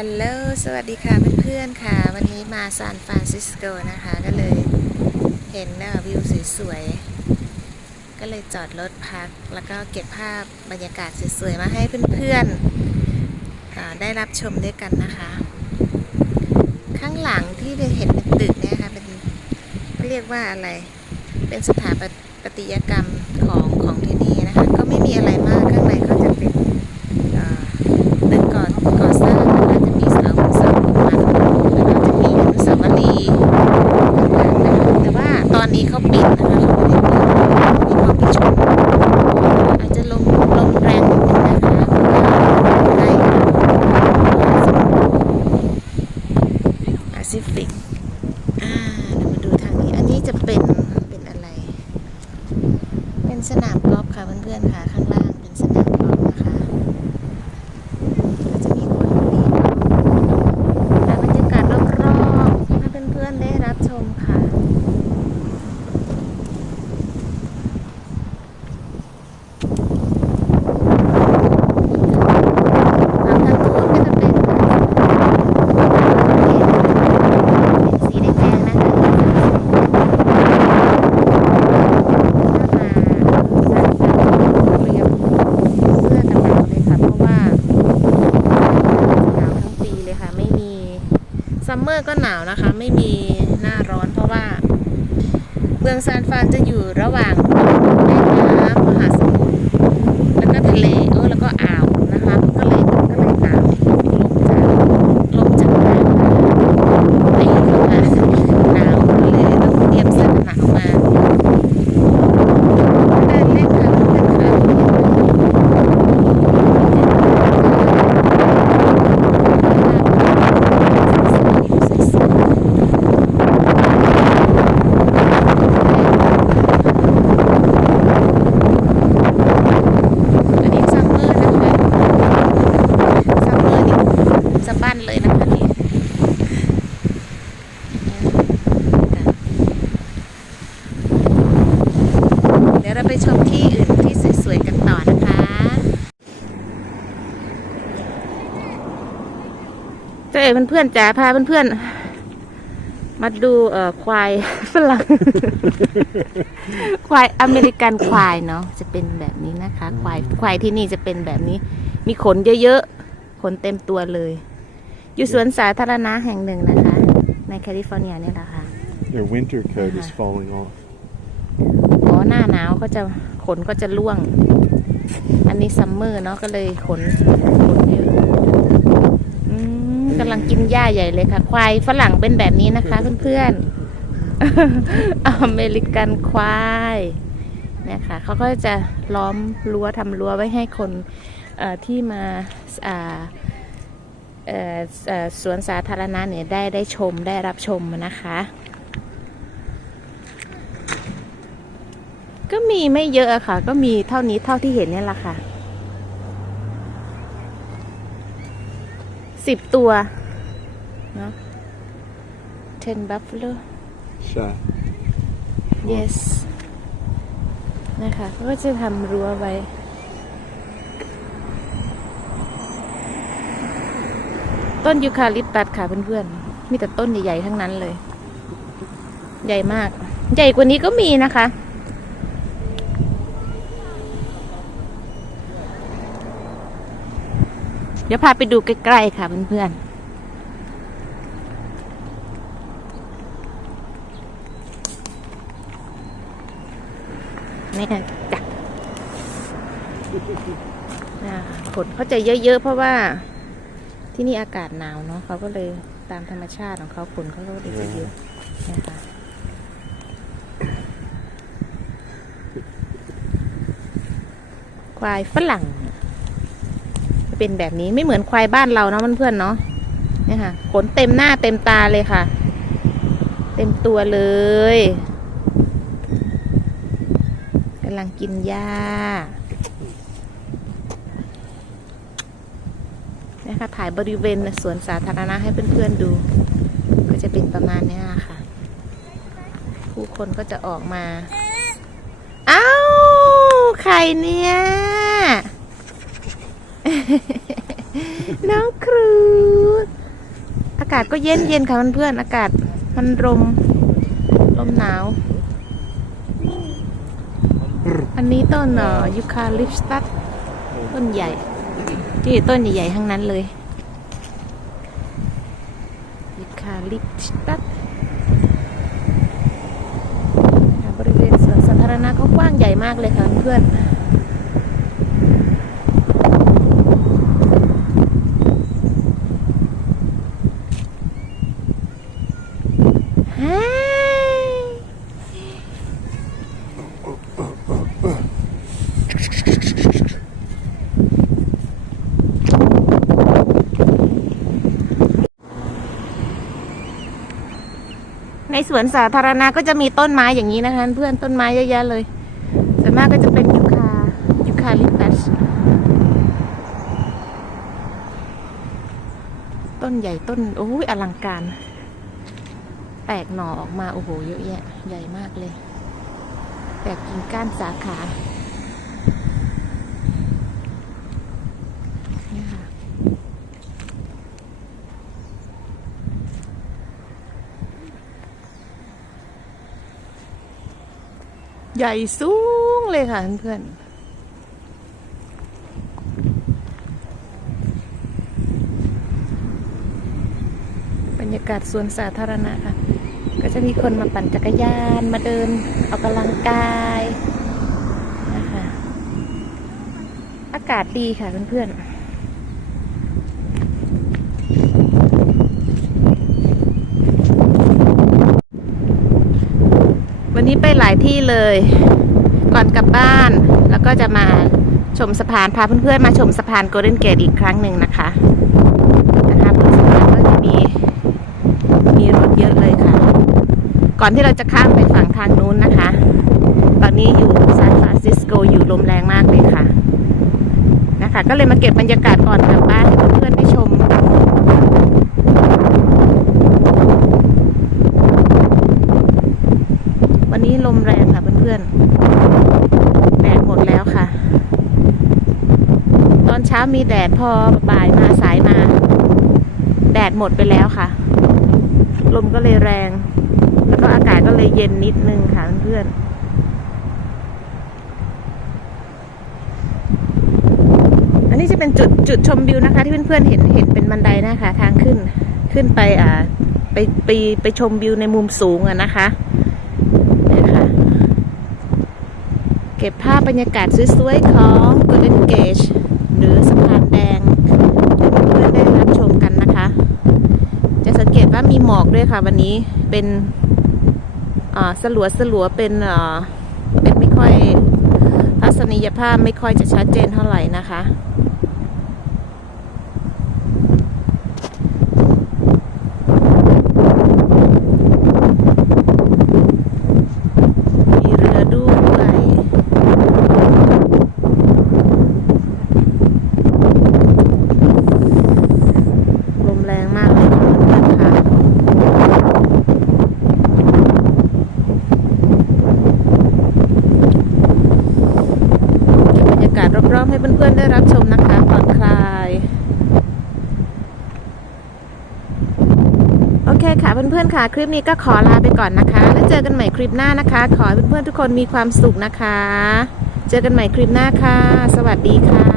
ฮัลโหล สวัสดีค่ะเพื่อนๆค่ะ วันนี้มาซานฟรานซิสโกนะคะ ก็เลยเห็นนะวิวสวยๆ ก็เลยจอดรถพัก แล้วก็เก็บภาพบรรยากาศสวยๆ มาให้เพื่อนๆ ได้รับชมด้วยกันนะคะ ข้างหลังที่เห็นเป็นตึกเนี่ยค่ะ เป็นเรียกว่าอะไร เป็นสถาปัตยกรรมของของที่นี่นะคะ ก็ไม่มีอะไรมากข้างในเอ่อ ตึกก่อนก่อสร้างนะคะจะมีเสาเสาประมาณแล้วก็จะมีอนุสาวรีย์ต่างๆนะคะแต่ว่าตอนนี้เขาปิดนะคะเขาไม่ได้เปิดมีความประชุมอาจจะลมลมแรงนิดนึงนะคะได้อาซิฟิกอ่าเรามาดูทางนี้ อันนี้จะเป็นเป็นอะไร เป็น สนามกอล์ฟค่ะเพื่อนๆค่ะข้างล่างเป็นสนามกอล์ฟนะคะ ก็จะมีคนดีและบรรยากาศรอบๆให้เพื่อนๆได้รับชมค่ะ ทางทางนู้นก็จะเป็นเป็นสีแดงๆนะคะถ้ามาสานฟรานซิสโกเตรียมเสื้อกันหนาวเลยค่ะ เพราะว่า หนาวทั้งปีเลยค่ะ ไม่มี ซัมเมอร์ก็หนาวนะคะ ไม่มีหน้าร้อนเพราะว่า เมืองซานฟานจะอยู่ระหว่างแม่น้ำมหาสมุทรแล้วก็ทะเลเออแล้วก็อ่าวนะคะ ก็เลยก็เลยหนาวลมจากลมจากน้ำตีเข้ามาหนาวก็เลยต้องเตรียมเสื้อกันหนาวมาเดินเล่นค่ะเพื่อนๆค่ะ อันนี้ซัมเมอร์นะคะซัมเมอร์นี่สะบั้นเลยนะคะนี่เดี๋ยวเราไปชมที่อื่นที่สวยๆกันต่อนะคะ เจ้าเอ๋เพื่อนๆจ๋าพาเพื่อนๆมาดูเอ่อควายฝรั่ง ควายอเมริกันควายเนาะจะเป็นแบบนี้นะคะ ควายควายที่นี่จะเป็นแบบนี้ มีขนเยอะๆขนเต็มตัวเลย อยู่สวนสาธารณะแห่งหนึ่งนะคะ ในแคลิฟอร์เนียเนี่ยแหละค่ะ Their winter coat is Uh-huh. falling off. อ๋อหน้าหนาวก็จะขนก็จะร่วง อันนี้ซัมเมอร์เนาะก็เลยขนขนเยอะอืม กำลังกินหญ้าใหญ่เลยค่ะ ควายฝรั่งเป็นแบบนี้นะคะ เพื่อนๆ อเมริกันควายเนี่ยค่ะเขาก็จะล้อมรั้วทำรั้วไว้ให้คนที่มาสวนสาธารณะเนี่ยได้ได้ชมได้รับชมนะคะ ก็มีไม่เยอะอะค่ะ ก็มีเท่านี้เท่าที่เห็นเนี่ยแหละค่ะ สิบตัวเนาะ ten buffalo Shy. yes นะคะเขาก็จะทำรั้วไว้ ต้นยูคาลิปตัสค่ะเพื่อนๆ มีแต่ต้นใหญ่ๆ ทั้งนั้นเลย ใหญ่มาก ใหญ่กว่านี้ก็มีนะคะ เดี๋ยวพาไปดูใกล้ๆค่ะเพื่อนๆนี่จ้ะอ่าขนเขาจะเยอะๆ เพราะว่าที่นี่อากาศหนาวเนาะเขาก็เลยตามธรรมชาติของเขาขนเขาก็เลยจะเยอะนะคะควายฝรั่ง เป็นแบบนี้ไม่เหมือนควายบ้านเราเนาะเพื่อนๆเนาะเนี่ยค่ะขนเต็มหน้าเต็มตาเลยค่ะ เต็มตัวเลยกำลังกินหญ้านะคะถ่ายบริเวณสวนสาธารณะให้เพื่อนๆดู ก็จะเป็นประมาณนี้ค่ะ ผู้คนก็จะออกมา อ้าว ใครเนี่ย น้องครูดากาศก็เย็นเย็นๆค่ะเพื่อนๆอากาศมันลมลมหนาว อันนี้ต้นยูคาลิปสตัสต้นใหญ่ที่ต้นใหญ่ๆทั้งนั้นเลยยูคาลิปสตัสบริเวณสวนสาธารณะก็กว้างใหญ่มากเลยค่ะเพื่อนๆฮ่า ในสวนสาธารณะก็จะมีต้นไม้อย่างนี้นะคะ เพื่อนต้นไม้เยอะแยะเลยส่วนมากก็จะเป็นยูคายูคาลิปตัสต้นใหญ่ต้นโอ้ยอลังการ แตกหน่อออกมา โอ้โห เยอะแยะ ใหญ่มากเลย แตกกิ่งก้านสาขานี่ค่ะ ใหญ่สูงเลยค่ะเพื่อนๆบรรยากาศสวนสาธารณะค่ะ ก็จะมีคนมาปั่นจักรยานมาเดินออกกำลังกายนะคะอากาศดีค่ะเพื่อนๆ วันนี้ไปหลายที่เลย ก่อนกลับบ้าน แล้วก็จะมาชมสะพานพาเพื่อนๆมาชมสะพานโกลเด้นเกตอีกครั้งหนึ่งนะคะนะคะบนสะพานก็จะมีมีรถเยอะเลยค่ะ ก่อนที่เราจะข้ามไปฝั่งทางนู้นนะคะ ตอนนี้อยู่ซานฟรานซิสโกอยู่ลมแรงมากเลยค่ะ นะคะ ก็เลยมาเก็บบรรยากาศก่อนกลับบ้านให้เพื่อนๆได้ชม วันนี้ ลมแรงค่ะเพื่อนๆแดดหมดแล้วค่ะ ตอนเช้ามีแดดพอบ่ายมาสายมา แดดหมดไปแล้วค่ะ ลมก็เลยแรง แล้วก็อากาศก็เลยเย็นนิดนึงค่ะเพื่อนๆอันนี้จะเป็นจุดจุดชมวิวนะคะ ที่เพื่อนๆเห็นเห็นเป็นบันไดนะคะ ทางขึ้นขึ้นไปอ่าไปไปไปชมวิวในมุมสูงอะนะคะ เนี่ยค่ะเก็บภาพบรรยากาศสวยๆของ Golden Gate หรือสะพานแดงให้เพื่อนๆได้รับชมกันนะคะ จะสังเกตว่ามีหมอกด้วยค่ะ วันนี้เป็นอ่าสลัวสลัวๆเป็นอ่าเป็นไม่ค่อยทัศนียภาพไม่ค่อยจะชัดเจนเท่าไหร่นะคะ มีเรือด้วย ลมแรงมากเลยค่ะเพื่อนๆค่ะเก็บบรรยากาศร องให้เพื่อนๆได้รับชมนะคะผ่อนคลาย โอเคค่ะเพื่อนๆค่ะ คลิปนี้ก็ขอลาไปก่อนนะคะ แล้วเจอกันใหม่คลิปหน้านะคะ ขอให้เพื่อนๆทุกคนมีความสุขนะคะ เจอกันใหม่คลิปหน้าค่ะ สวัสดีค่ะ